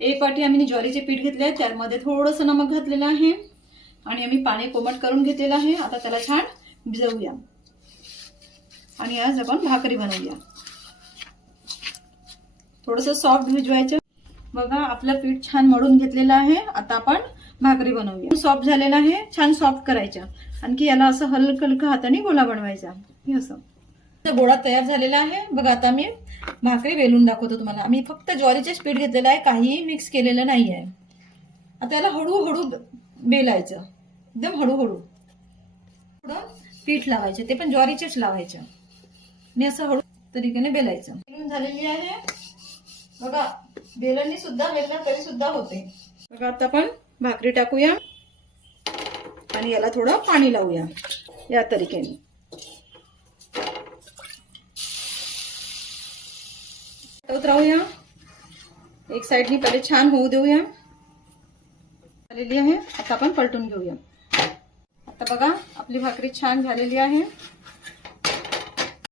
1 वाटी आम्ही ज्वारीचे पीठ घेतले आहे, त्यामध्ये थोडंसं नमक घातलेलं आहे आणि आम्ही पाणी कोमट करून घेतलेलं आहे। आता त्याला छान भिजवूया आणि आज आपण भाकरी बनवूया। थोडंसं सॉफ्ट भिजवायचं। बघा आपलं पीठ छान मळून घेतलेलं आहे। आता आपण भाकरी बनवूया। सॉफ्ट झालेला आहे, छान सॉफ्ट करायचा। आणखी याला असं हलकं हलकं हाताने गोळा बनवायचा। हे असं गोळा तयार झालेला आहे। बघा आता मी भाकरी बेलून दाखवतो तुम्हाला। आम्ही फक्त ज्वारीचेच पीठ घेतलेलं आहे, काहीही मिक्स केलेलं नाही आहे। आता याला हळूहळू बेलायचं, एकदम हळूहळू थोडं पीठ लावायचं, ते पण ज्वारीचेच लावायचं आणि असं हळू तरीकेने बेलायचं। बेलून झालेली आहे बघा, बेलणी सुद्धा बेलणार तरी सुद्धा होते। बघा आता आपण भाकरी टाकूया आणि याला थोडं पाणी लावूया या तरीकेने। उतरवूया, एक साइडनी पहिले छान होऊ देऊया। झालेली आहे, आता आपण पलटून घेऊया। आता बघा आपली भाकरी छान झालेली आहे।